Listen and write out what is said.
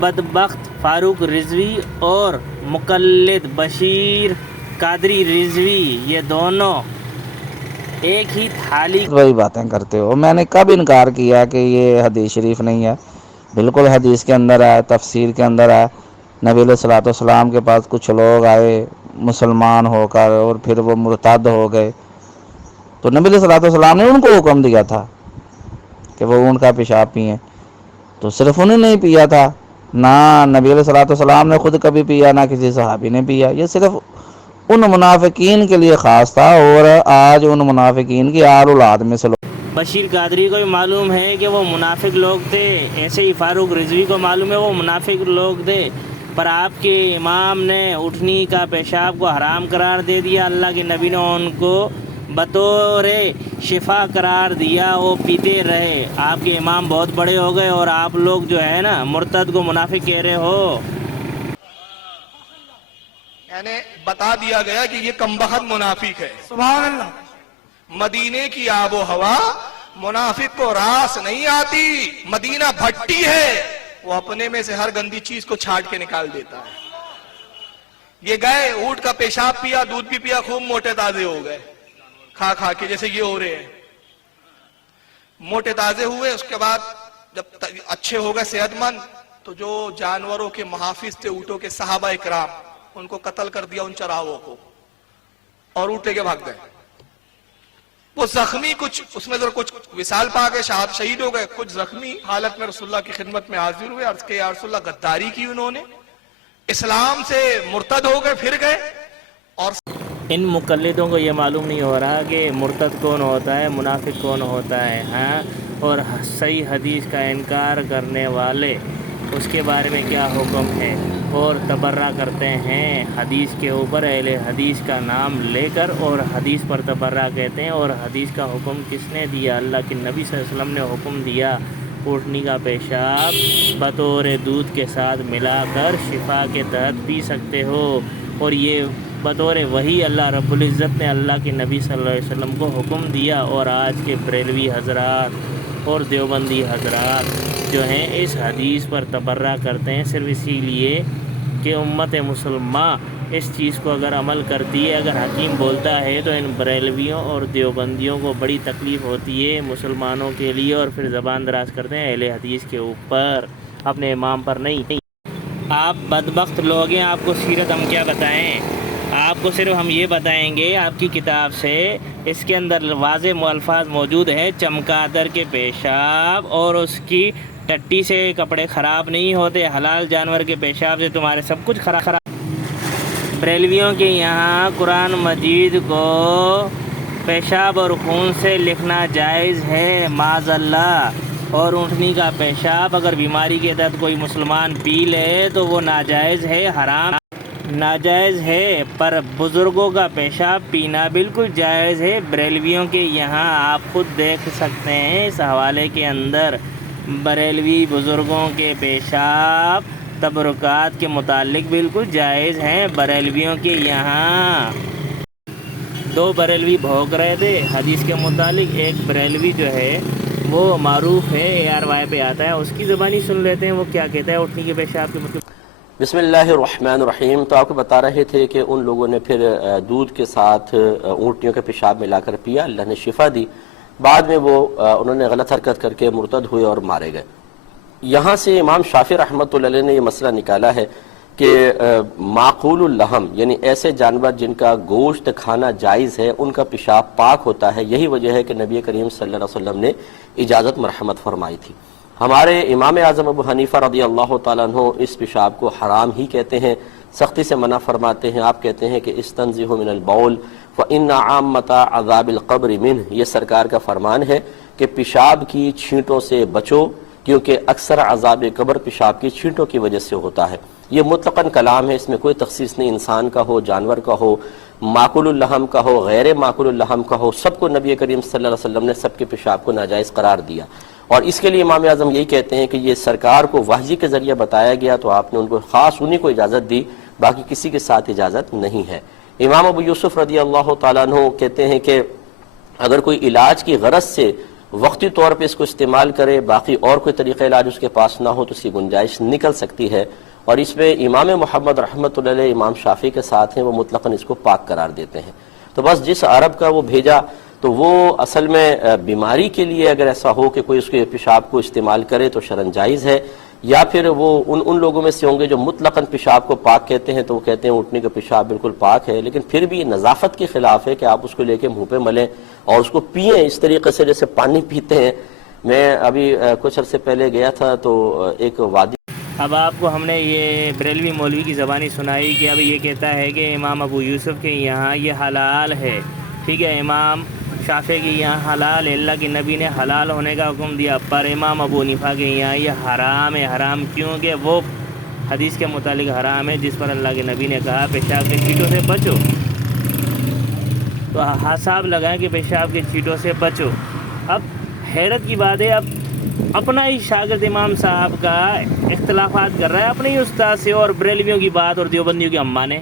بدبخت فاروق رضوی اور مقلد بشیر قادری رضوی یہ دونوں ایک ہی تھالی وہی باتیں کرتے ہو. میں نے کب انکار کیا کہ یہ حدیث شریف نہیں ہے؟ بالکل حدیث کے اندر ہے، تفسیر کے اندر ہے. نبی علیہ الصلوۃ والسلام کے پاس کچھ لوگ آئے مسلمان ہو کر اور پھر وہ مرتد ہو گئے، تو نبی علیہ الصلوۃ والسلام نے ان کو حکم دیا تھا کہ وہ اونٹ کا پیشاب پئیں، تو صرف انہیں نہیں پیا تھا، نہ نبی علیہ الصلوۃ والسلام نے خود کبھی پیا، نہ کسی صحابی نے پیا. یہ صرف ان منافقین کے لیے خاص تھا، اور آج ان منافقین کی آل اولاد میں سے بشیر قادری کو بھی معلوم ہے کہ وہ منافق لوگ تھے، ایسے ہی فاروق رضوی کو معلوم ہے وہ منافق لوگ تھے، پر آپ کے امام نے اٹھنی کا پیشاب کو حرام قرار دے دیا. اللہ کے نبی نے ان کو بطور شفا قرار دیا، وہ پیتے رہے. آپ کے امام بہت بڑے ہو گئے اور آپ لوگ جو ہے نا مرتد کو منافق کہہ رہے ہو. یعنی بتا دیا گیا کہ یہ کمبخت منافق ہے. سبحان اللہ. مدینے کی آب و ہوا منافق کو راس نہیں آتی، مدینہ بھٹی ہے، وہ اپنے میں سے ہر گندی چیز کو چھاٹ کے نکال دیتا ہے. یہ گئے اونٹ کا پیشاب پیا، دودھ بھی پیا، خوب موٹے تازے ہو گئے کھا کھا کے، جیسے یہ ہو رہے ہیں. موٹے تازے ہوئے، اس کے بعد جب اچھے ہو گئے صحت مند، تو جو جانوروں کے محافظ تھے اونٹوں کے صحابہ اکرام، ان کو قتل کر دیا، ان چراغوں کو، اور اونٹ لے کے بھاگ گئے. وہ زخمی کچھ اس میں کچھ وصال پا گئے، شہید ہو گئے، کچھ زخمی حالت میں رسول اللہ کی خدمت میں حاضر ہوئے، عرض کہ یا رسول اللہ غداری کی انہوں نے، اسلام سے مرتد ہو گئے، پھر گئے. اور ان مقلدوں کو یہ معلوم نہیں ہو رہا کہ مرتد کون ہوتا ہے، منافق کون ہوتا ہے. ہاں، اور صحیح حدیث کا انکار کرنے والے اس کے بارے میں کیا حکم ہے، اور تبرہ کرتے ہیں حدیث کے اوپر، اہل حدیث کا نام لے کر، اور حدیث پر تبرہ کہتے ہیں. اور حدیث کا حکم کس نے دیا؟ اللہ کے نبی صلی اللہ علیہ وسلم نے حکم دیا، اونٹنی کا پیشاب بطور دودھ کے ساتھ ملا کر شفا کے تحت پی سکتے ہو. اور یہ بطور وحی اللہ رب العزت نے اللہ کے نبی صلی اللہ علیہ وسلم کو حکم دیا. اور آج کے بریلوی حضرات اور دیوبندی حضرات جو ہیں اس حدیث پر تبرہ کرتے ہیں، صرف اسی لیے کہ امت مسلمہ اس چیز کو اگر عمل کرتی ہے، اگر حکیم بولتا ہے تو ان بریلویوں اور دیوبندیوں کو بڑی تکلیف ہوتی ہے مسلمانوں کے لیے، اور پھر زبان دراز کرتے ہیں اہل حدیث کے اوپر، اپنے امام پر نہیں. آپ بدبخت لوگ ہیں، آپ کو سیرت ہم کیا بتائیں؟ آپ کو صرف ہم یہ بتائیں گے آپ کی کتاب سے، اس کے اندر واضح الفاظ موجود ہے، چمگادڑ کے پیشاب اور اس کی ٹٹی سے کپڑے خراب نہیں ہوتے، حلال جانور کے پیشاب سے تمہارے سب کچھ خراب. بریلویوں کے یہاں قرآن مجید کو پیشاب اور خون سے لکھنا جائز ہے معاذ اللہ، اور اونٹنی کا پیشاب اگر بیماری کے تحت کوئی مسلمان پی لے تو وہ ناجائز ہے، حرام ناجائز ہے. پر بزرگوں کا پیشاب پینا بالکل جائز ہے. بریلویوں کے یہاں آپ خود دیکھ سکتے ہیں اس حوالے کے اندر، بریلوی بزرگوں کے پیشاب تبرکات کے متعلق بالکل جائز ہیں. بریلویوں کے یہاں دو بریلوی بھوگ رہے تھے حدیث کے متعلق. ایک بریلوی جو ہے وہ معروف ہے، ARY پہ آتا ہے، اس کی زبانی سن لیتے ہیں وہ کیا کہتا ہے اٹھنی کے پیشاب کے مطلب. بسم اللہ الرحمن الرحیم. تو آپ کو بتا رہے تھے کہ ان لوگوں نے پھر دودھ کے ساتھ اونٹنیوں کے پیشاب ملا کر پیا، اللہ نے شفا دی. بعد میں وہ انہوں نے غلط حرکت کر کے مرتد ہوئے اور مارے گئے. یہاں سے امام شافعی رحمۃ اللہ علیہ نے یہ مسئلہ نکالا ہے کہ معقول اللحم، یعنی ایسے جانور جن کا گوشت کھانا جائز ہے، ان کا پیشاب پاک ہوتا ہے. یہی وجہ ہے کہ نبی کریم صلی اللہ علیہ وسلم نے اجازت مرحمت فرمائی تھی. ہمارے امام اعظم ابو حنیفہ رضی اللہ تعالیٰ عنہ اس پیشاب کو حرام ہی کہتے ہیں، سختی سے منع فرماتے ہیں. آپ کہتے ہیں کہ استنزہ من البول فإن عامة عذاب القبر منہ، یہ سرکار کا فرمان ہے کہ پیشاب کی چھینٹوں سے بچو، کیونکہ اکثر عذاب قبر پیشاب کی چھینٹوں کی وجہ سے ہوتا ہے. یہ مطلقاً کلام ہے، اس میں کوئی تخصیص نہیں، انسان کا ہو، جانور کا ہو، معقول اللحم کا ہو، غیر معقول اللحم کا ہو، سب کو نبی کریم صلی اللہ علیہ وسلم نے سب کے پیشاب کو ناجائز قرار دیا. اور اس کے لیے امام اعظم یہی کہتے ہیں کہ یہ سرکار کو وحی کے ذریعے بتایا گیا، تو آپ نے ان کو خاص انہی کو اجازت دی، باقی کسی کے ساتھ اجازت نہیں ہے. امام ابو یوسف رضی اللہ تعالیٰ عنہ کہتے ہیں کہ اگر کوئی علاج کی غرض سے وقتی طور پہ اس کو استعمال کرے، باقی اور کوئی طریقہ علاج اس کے پاس نہ ہو تو اس کی گنجائش نکل سکتی ہے، اور اس میں امام محمد رحمۃ اللہ علیہ امام شافعی کے ساتھ ہیں، وہ مطلقاً اس کو پاک قرار دیتے ہیں۔ تو بس جس عرب کا وہ بھیجا تو وہ اصل میں بیماری کے لیے اگر ایسا ہو کہ کوئی اس کے پیشاب کو استعمال کرے تو شرعاً جائز ہے، یا پھر وہ ان لوگوں میں سے ہوں گے جو مطلقاً پیشاب کو پاک کہتے ہیں، تو وہ کہتے ہیں اٹھنے کا پیشاب بالکل پاک ہے، لیکن پھر بھی نظافت کے خلاف ہے کہ آپ اس کو لے کے منہ پہ ملیں اور اس کو پئیں اس طریقے سے جیسے پانی پیتے ہیں۔ میں ابھی کچھ عرصے پہلے گیا تھا تو ایک وادی، اب آپ کو ہم نے یہ بریلوی مولوی کی زبانی سنائی کہ اب یہ کہتا ہے کہ امام ابو یوسف کے یہاں یہ حلال ہے، ٹھیک ہے، امام شافعی کے یہاں حلال ہے، اللہ کے نبی نے حلال ہونے کا حکم دیا، پر امام ابو حنیفہ کے یہاں یہ حرام ہے۔ حرام کیوں کہ وہ حدیث کے متعلق حرام ہے جس پر اللہ کے نبی نے کہا پیشاب کے چیٹوں سے بچو، تو حساب لگائیں کہ پیشاب کے چیٹوں سے بچو۔ اب حیرت کی بات ہے، اب اپنا ہی شاگرد امام صاحب کا اختلافات کر رہا ہے اپنے ہی استاد سے، اور بریلویوں کی بات اور دیوبندیوں کی ہم مانے۔